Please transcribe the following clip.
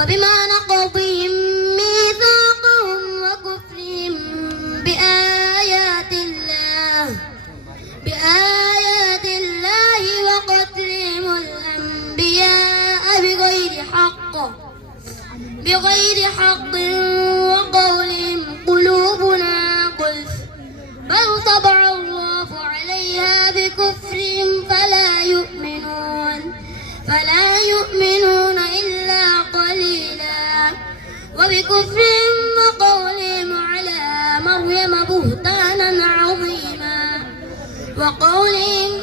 فبما نقضهم ميثاقهم وكفرهم بآيات الله وقتلهم الأنبياء بغير حق وقولهم قلوبنا غلف بل طبع الله عليها بكفرهم فلا يؤمنون إلا قليلا وبكفرهم وقولهم على مريم بهتانا عظيما وقولهم